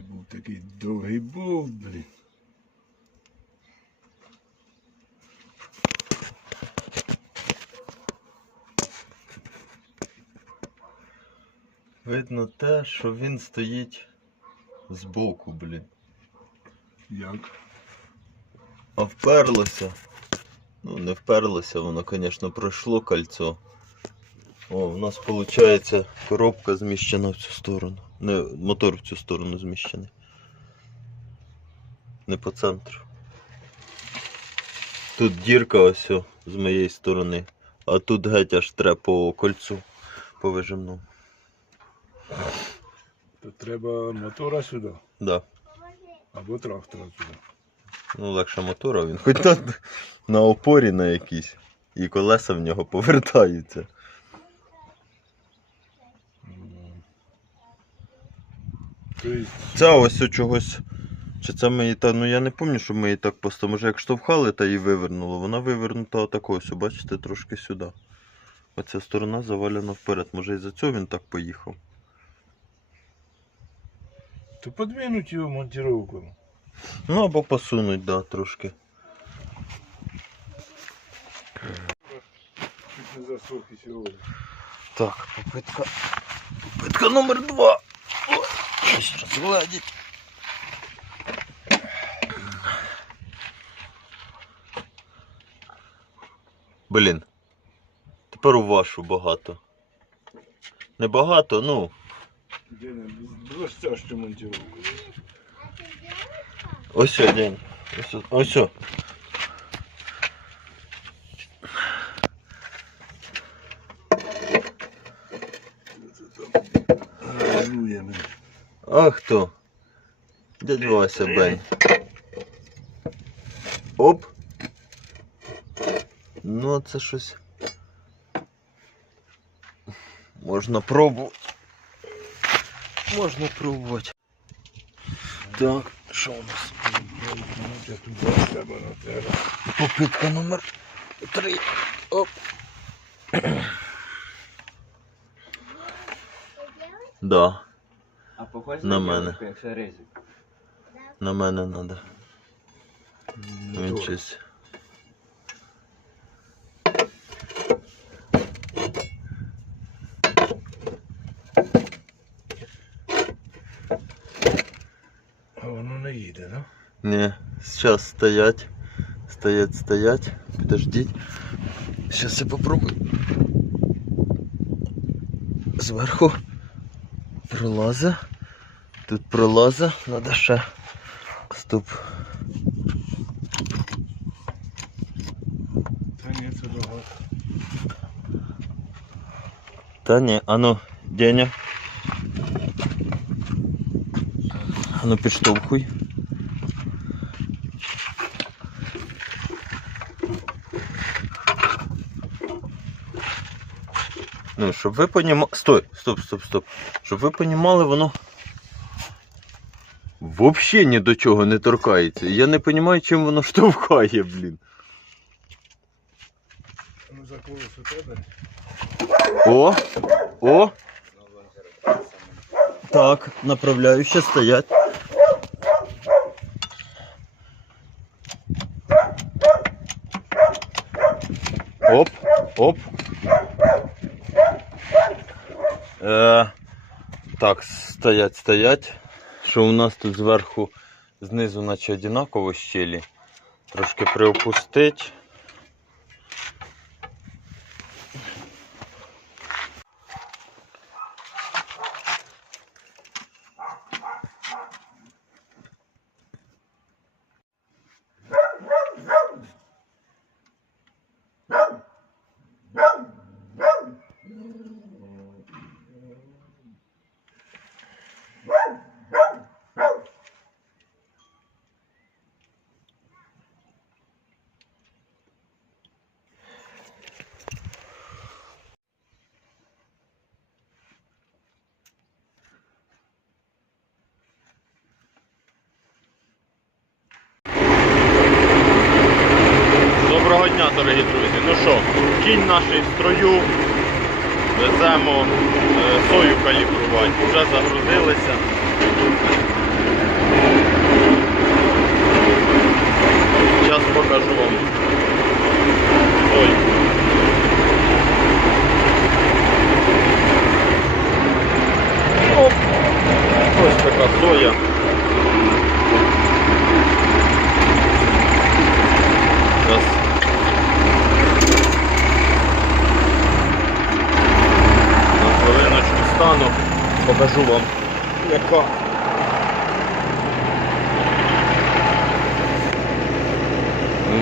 Був такий довгий був, блін. Видно те, що він стоїть збоку, блін. Як? А вперлося. Ну, не вперлося, воно, звісно, пройшло кольцо. О, у нас виходить коробка зміщена в цю сторону. Не, мотор в цю сторону зміщений. Не по центру. Тут дірка ось о, з моєї сторони, а тут геть аж треба по кольцу, по вижимному. То треба мотора сюди, Да. або трактора сюди. Ну, легше мотора, він хоч на, на опорі на якійсь. І колеса в нього повертаються. Це ось у чогось. Чи це ми її та. Ну я не пам'ятаю, що ми її так просто. Може як штовхали та її вивернуло. Вона вивернута отако ось, бачите, трошки сюди. Оця сторона завалена вперед. Може і за цього він так поїхав. то подвинуть його монтировку. Ну або посунуть, да, трошки. Чуть не засох і сьогодні. Так, попитка. Попитка номер два. Щось розгладить. Блін. Тепер у вашу багато. Не багато, ну. Ось день. Ось. Ось. о. Галилуя, блін. А хто? Дядь Вася Бень. Оп. Ну, це щось. Можна пробувати. Можна пробувати. Так, що у нас? Попитка номер три. Оп. Да, А похоже На на мене. дівчинку, якщо ризик. на мене треба. Він Мотор. щось. А воно не їде, да? Не, сейчас стоять. Стоять, стоять. Подождіть. Сейчас я попробую. Зверху пролаза. Тут пролаза. Надо ще. Стоп. Та ні, це багато. Та ні, ану, Деня. Ану підштовхуй. Ну, щоб ви понімали. Стой, стоп, стоп, стоп. Щоб ви понімали, воно. Взагалі ні до чого не торкається. Я не розумію, чим воно штовхає, блін. Ну за колесо тебе. О! О! Так, направляю, ще стоять. Оп, оп. Е, так, стоять, стоять. Що у нас тут зверху, знизу, наче одинаково щелі. Трошки приопустить. Доброго дня, дорогі друзі! Ну що, кінь нашій в строю, веземо е, сою калібрувати, вже загрузилися. Зараз покажу вам сою. Яка. Ну,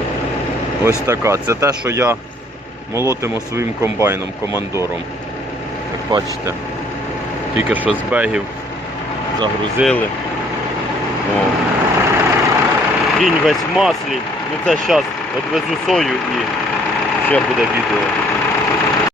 Ось така. Це те, що я молотимо своїм комбайном, командором. Як бачите, тільки що з бегів загрузили. О. Кінь весь в маслі. Ну це зараз відвезу сою і ще буде відео.